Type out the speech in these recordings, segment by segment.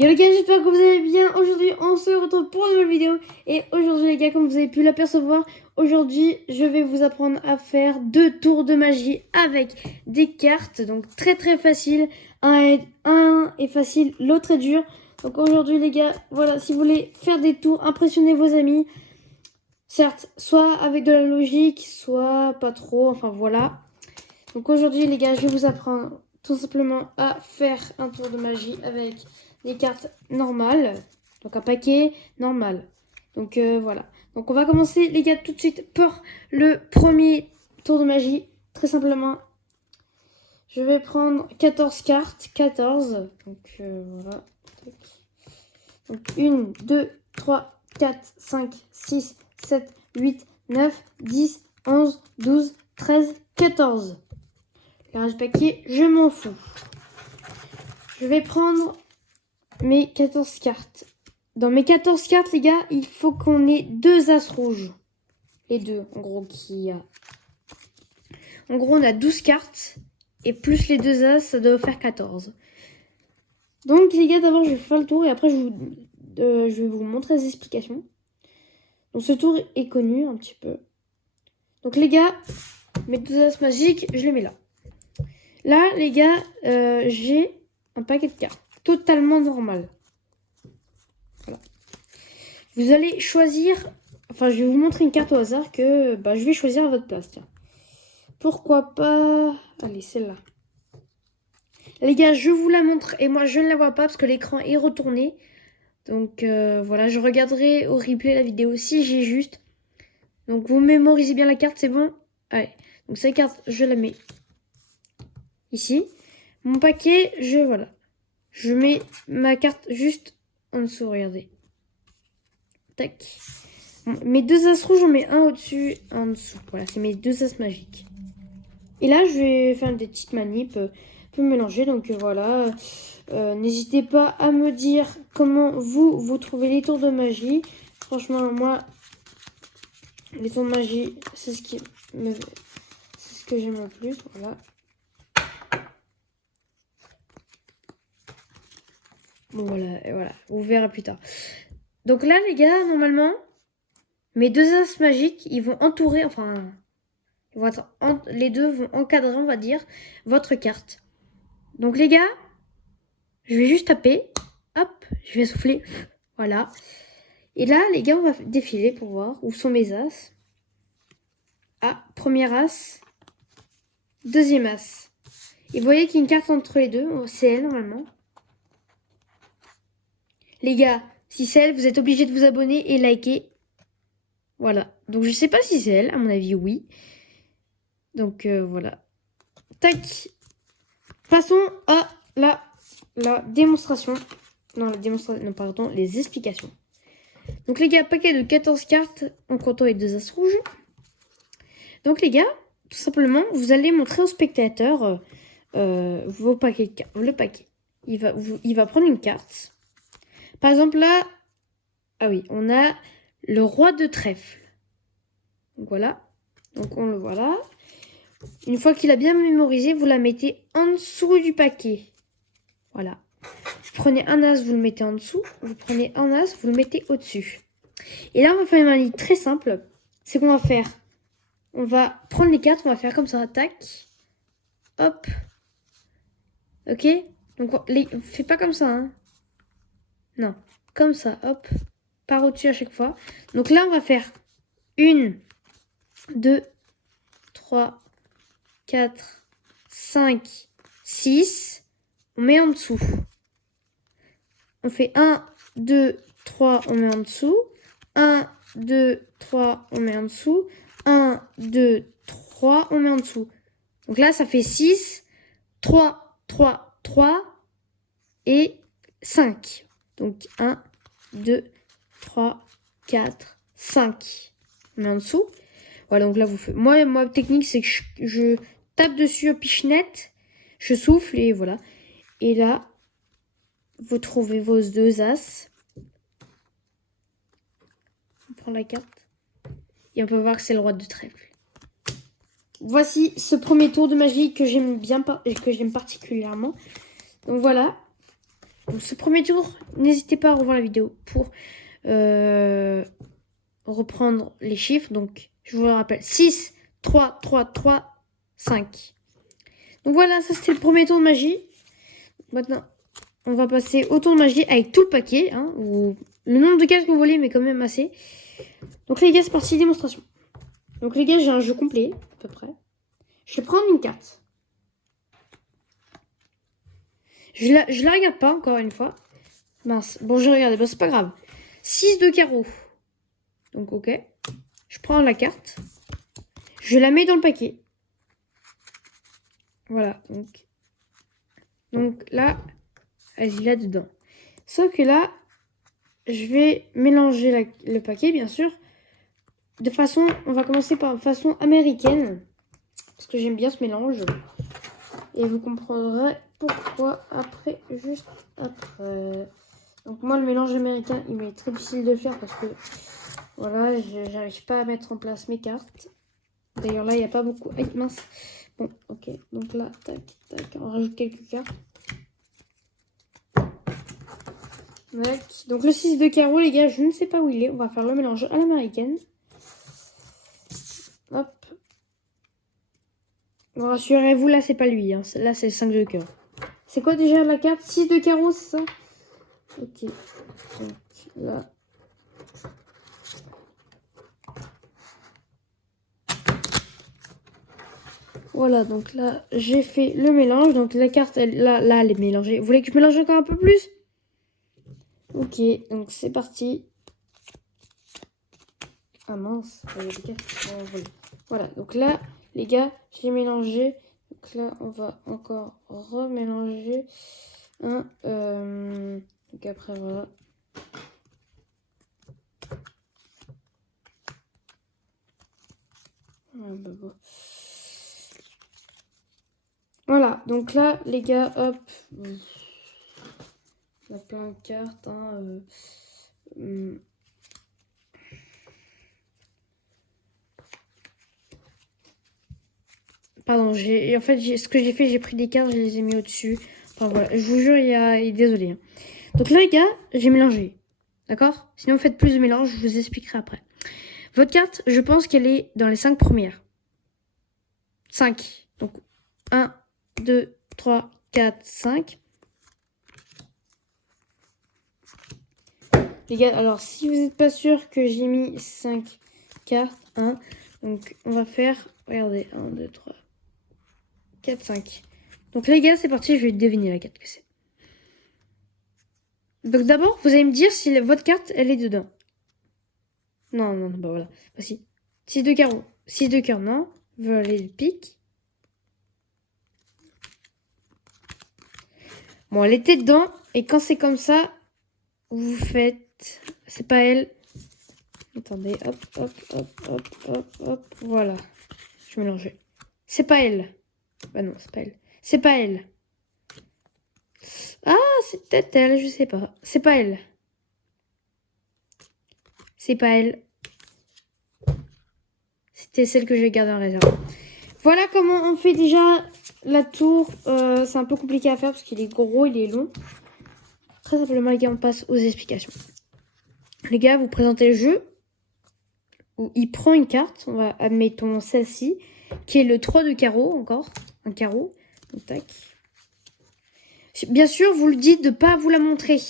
Yo les gars, j'espère que vous allez bien. Aujourd'hui, on se retrouve pour une nouvelle vidéo. Et aujourd'hui les gars, comme vous avez pu l'apercevoir, aujourd'hui, je vais vous apprendre à faire 2 tours de magie avec des cartes. Donc très facile. Un est facile, l'autre est dur. Donc aujourd'hui les gars, voilà, si vous voulez faire des tours, impressionner vos amis. Certes, soit avec de la logique, soit pas trop, enfin voilà. Donc aujourd'hui les gars, je vais vous apprendre tout simplement à faire un tour de magie avec des cartes normales. Donc un paquet normal. Donc voilà. Donc on va commencer les gars tout de suite par le premier tour de magie. Très simplement, je vais prendre 14 cartes. 14. Donc voilà. Donc 1, 2, 3, 4, 5, 6, 7, 8, 9, 10, 11, 12, 13, 14. Le reste du paquet, je m'en fous. Je vais prendre mes 14 cartes. Dans mes 14 cartes, les gars, il faut qu'on ait 2 as rouges. Les deux, en gros, qui a... En gros, on a 12 cartes. Et plus les 2 as, ça doit faire 14. Donc, les gars, d'abord, je vais faire le tour. Et après, je vais vous montrer les explications. Donc, ce tour est connu un petit peu. Donc, les gars, mes 2 as magiques, je les mets là. Là, les gars, j'ai un paquet de cartes. Totalement normal. Voilà. Vous allez choisir... Enfin, je vais vous montrer une carte au hasard que je vais choisir à votre place. Tiens. Pourquoi pas... Allez, celle-là. Les gars, je vous la montre et moi, je ne la vois pas parce que l'écran est retourné. Donc, voilà, je regarderai au replay la vidéo si j'ai juste. Donc, vous mémorisez bien la carte, c'est bon? Allez, donc cette carte, je la mets ici. Mon paquet, voilà. Je mets ma carte juste en dessous, regardez. Tac. Mes 2 as rouges, on met un au-dessus, un en dessous. Voilà, c'est mes 2 as magiques. Et là, je vais faire des petites manips, un peu mélanger. Donc voilà, n'hésitez pas à me dire comment vous trouvez les tours de magie. Franchement, moi, les tours de magie, c'est ce que j'aime le plus. Voilà. Bon, voilà, et voilà, vous verrez plus tard. Donc là, les gars, normalement, mes 2 as magiques, ils vont entourer, enfin, les deux vont encadrer, on va dire, votre carte. Donc les gars, je vais juste taper. Hop, je vais souffler. Voilà. Et là, les gars, on va défiler pour voir où sont mes as. Ah, premier as. Deuxième as. Et vous voyez qu'il y a une carte entre les deux. C'est elle, normalement. Les gars, si c'est elle, vous êtes obligés de vous abonner et liker. Voilà. Donc, je sais pas si c'est elle. À mon avis, oui. Donc, voilà. Tac. Passons à la démonstration. Non, pardon, les explications. Donc, les gars, paquet de 14 cartes en comptant les 2 as rouges. Donc, les gars, tout simplement, vous allez montrer au spectateur vos paquets de cartes. Le paquet. Il va prendre une carte. Par exemple, là, ah oui, on a le roi de trèfle. Donc, voilà. Donc, on le voit là. Une fois qu'il a bien mémorisé, vous la mettez en dessous du paquet. Voilà. Vous prenez un as, vous le mettez en dessous. Vous prenez un as, vous le mettez au-dessus. Et là, on va faire une manip très simple. C'est qu'on va faire... On va prendre les cartes, on va faire comme ça, tac. Hop. Ok? Donc, fais pas comme ça, hein. Non. Comme ça, hop. Par au-dessus à chaque fois. Donc là, on va faire 1, 2, 3, 4, 5, 6. On met en dessous. On fait 1, 2, 3, on met en dessous. 1, 2, 3, on met en dessous. 1, 2, 3, on met en dessous. Donc là, ça fait 6, 3, 3, 3 et 5. Donc 1, 2, 3, 4, 5. On met en dessous. Voilà, donc là, vous faites... Moi, ma technique, c'est que je tape dessus au pichenette, je souffle et voilà. Et là, vous trouvez vos 2 as. On prend la carte. Et on peut voir que c'est le roi de trèfle. Voici ce premier tour de magie que j'aime bien et que j'aime particulièrement. Donc voilà. Donc ce premier tour, n'hésitez pas à revoir la vidéo pour reprendre les chiffres. Donc je vous le rappelle, 6, 3, 3, 3, 5. Donc voilà, ça c'était le premier tour de magie. Maintenant, on va passer au tour de magie avec tout le paquet, hein, ou le nombre de cartes que vous voulez, mais quand même assez. Donc les gars, c'est parti, démonstration. Donc les gars, j'ai un jeu complet, à peu près. Je vais prendre une carte. Je la regarde pas, encore une fois. Mince, bon, je regarde, bon, c'est pas grave. 6 de carreau. Donc ok. Je prends la carte. Je la mets dans le paquet. Voilà, donc là, vas-y, là-dedans. Sauf que là, je vais mélanger le paquet, bien sûr. De façon, on va commencer par façon américaine. Parce que j'aime bien ce mélange. Et vous comprendrez pourquoi après, juste après. Donc moi, le mélange américain, il m'est très difficile de le faire parce que, voilà, j'arrive pas à mettre en place mes cartes. D'ailleurs, là, il n'y a pas beaucoup. Aïe, mince. Bon, ok. Donc là, tac, tac, on rajoute quelques cartes. Donc le 6 de carreau, les gars, je ne sais pas où il est. On va faire le mélange à l'américaine. Hop. Bon, rassurez-vous, là, c'est pas lui. Hein. Là, c'est le 5 de cœur. C'est quoi déjà la carte? 6 de carreau, c'est ça? Ok. Donc là. Voilà, donc là, j'ai fait le mélange. Donc la carte, là, elle est mélangée. Vous voulez que je mélange encore un peu plus? Ok, donc c'est parti. Ah mince, voilà, donc là, les gars, j'ai mélangé. Donc là, on va encore remélanger. Donc après, voilà. Voilà, donc là, les gars, hop. On a plein de cartes. Hein, Pardon, en fait, ce que j'ai fait, j'ai pris des cartes, je les ai mis au-dessus. Enfin voilà, je vous jure, désolé. Hein. Donc là, les gars, j'ai mélangé. D'accord? Sinon, faites plus de mélange, je vous expliquerai après. Votre carte, je pense qu'elle est dans les 5 premières. 5. Donc, 1, 2, 3, 4, 5. Les gars, alors, si vous n'êtes pas sûr que j'ai mis 5 cartes, hein, donc on va faire, regardez, 1, 2, 3, 4, 5. Donc les gars, c'est parti, je vais deviner la carte que c'est. Donc d'abord, vous allez me dire si votre carte, elle est dedans. Non, non, bah voilà. Voici. 6 de carreau. 6 de cœur, non. Voler le pique. Bon, elle était dedans. Et quand c'est comme ça, vous faites... C'est pas elle. Attendez, hop, hop, hop, hop, hop, hop. Voilà. Je mélangeais. C'est pas elle. Bah non, c'est pas elle. C'est pas elle. Ah, c'est peut-être elle, je sais pas. C'est pas elle. C'est pas elle. C'était celle que j'ai gardée en réserve. Voilà comment on fait déjà la tour. C'est un peu compliqué à faire parce qu'il est gros, il est long. Très simplement, les gars, on passe aux explications. Les gars, vous présentez le jeu. Où il prend une carte. On va, admettons, celle-ci. Qui est le 3 de carreau, encore. Un carreau. Donc, tac. Bien sûr, vous le dites de ne pas vous la montrer.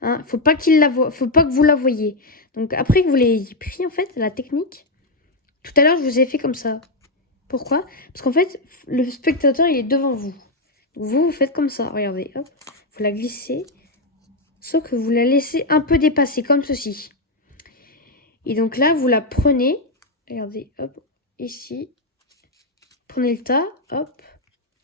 Hein, faut pas qu'il la voie, faut pas que vous la voyez. Donc, après que vous l'ayez pris, en fait, la technique. Tout à l'heure, je vous ai fait comme ça. Pourquoi? Parce qu'en fait, le spectateur, il est devant vous. Vous faites comme ça. Regardez, hop. Vous la glissez. Sauf que vous la laissez un peu dépasser, comme ceci. Et donc là, vous la prenez. Regardez, hop. Ici. Prenez le tas, hop.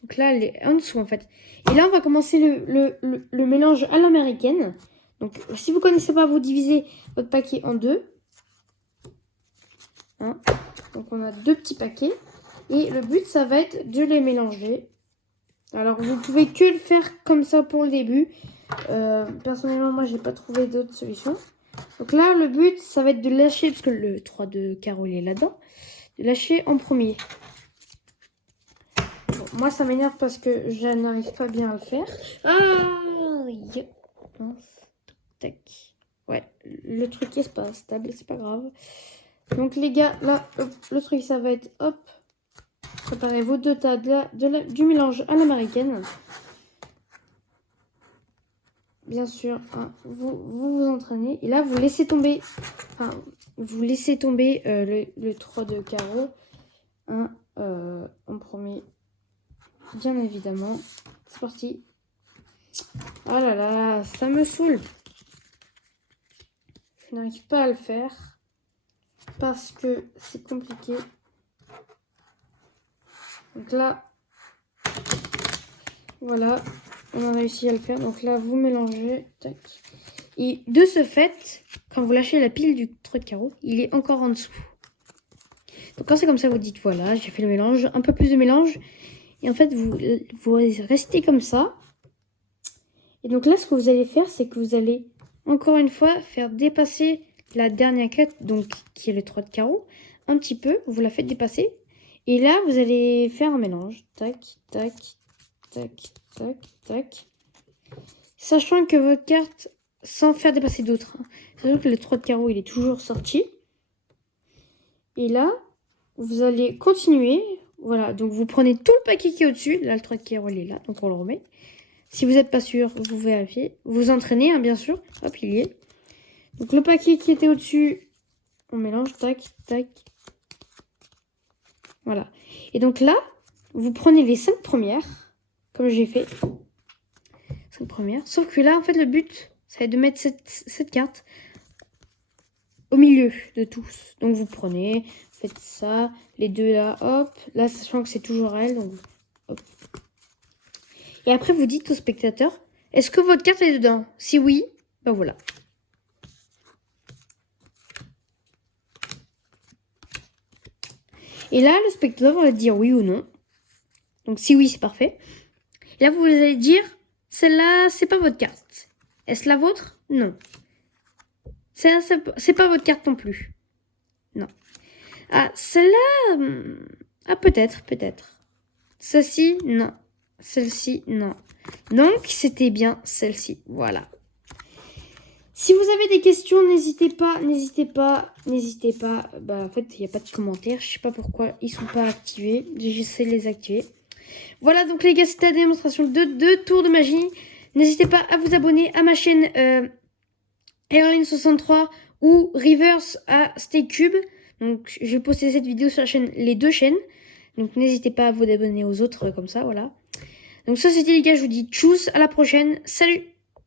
Donc là, elle est en dessous, en fait. Et là, on va commencer le mélange à l'américaine. Donc, si vous ne connaissez pas, vous divisez votre paquet en deux. Hein? Donc, on a 2 petits paquets. Et le but, ça va être de les mélanger. Alors, vous pouvez que le faire comme ça pour le début. Personnellement, moi, j'ai pas trouvé d'autres solutions. Donc là, le but, ça va être de lâcher, parce que le 3 de carreau, il est là-dedans. De lâcher en premier. Bon, moi, ça m'énerve parce que je n'arrive pas bien à le faire. Ah, Aïe. Mince. Tac. Ouais, le truc est pas stable, c'est pas grave. Donc les gars, là, hop, le truc ça va être, hop, préparez vos 2 tas du mélange à l'américaine. Bien sûr, hein, vous entraînez. Et là, vous laissez tomber, enfin, le 3 de carreau. Hein, en premier, bien évidemment. C'est parti. Oh là là, ça me saoule. Je n'arrive pas à le faire parce que c'est compliqué. Donc là, voilà, on a réussi à le faire. Donc là, vous mélangez. Tac. Et de ce fait, quand vous lâchez la pile du 3 de carreau, il est encore en dessous. Donc quand c'est comme ça, vous dites voilà, j'ai fait le mélange, un peu plus de mélange. Et en fait, vous restez comme ça. Et donc là, ce que vous allez faire, c'est que vous allez, encore une fois, faire dépasser la dernière quête, donc qui est le 3 de carreau, un petit peu. Vous la faites dépasser. Et là, vous allez faire un mélange. Tac, tac, tac, tac, tac. Sachant que votre carte, sans faire dépasser d'autres, hein, sachant que le 3 de carreau, il est toujours sorti. Et là, vous allez continuer. Voilà, donc vous prenez tout le paquet qui est au-dessus. Là, le 3 de carreau, il est là, donc on le remet. Si vous n'êtes pas sûr, vous vérifiez. Vous entraînez, hein, bien sûr. Hop, il y est. Donc le paquet qui était au-dessus, on mélange. Tac, tac. Voilà. Et donc là, vous prenez les 5 premières, comme j'ai fait. 5 premières. Sauf que là, en fait, le but, ça va être de mettre cette carte au milieu de tous. Donc vous prenez, vous faites ça, les deux là, hop. Là, sachant que c'est toujours elle, donc hop. Et après, vous dites au spectateur, est-ce que votre carte est dedans? Si oui, ben voilà. Et là, le spectateur va dire oui ou non. Donc si oui, c'est parfait. Et là, vous allez dire, celle-là, c'est pas votre carte. Est-ce la vôtre? Non. C'est pas votre carte non plus. Non. Ah, celle-là, ah peut-être, peut-être. Celle-ci, non. Celle-ci, non. Donc, c'était bien celle-ci. Voilà. Si vous avez des questions, n'hésitez pas. Bah, en fait, il n'y a pas de commentaires. Je sais pas pourquoi ils sont pas activés. J'essaie de les activer. Voilà, donc les gars, c'était la démonstration de 2 tours de magie. N'hésitez pas à vous abonner à ma chaîne Airline63 ou Reverse à Stay Cube. Donc, je vais poster cette vidéo sur la chaîne, les 2 chaînes. Donc, n'hésitez pas à vous abonner aux autres comme ça, voilà. Donc ça, c'était les gars, je vous dis tchuss, à la prochaine. Salut!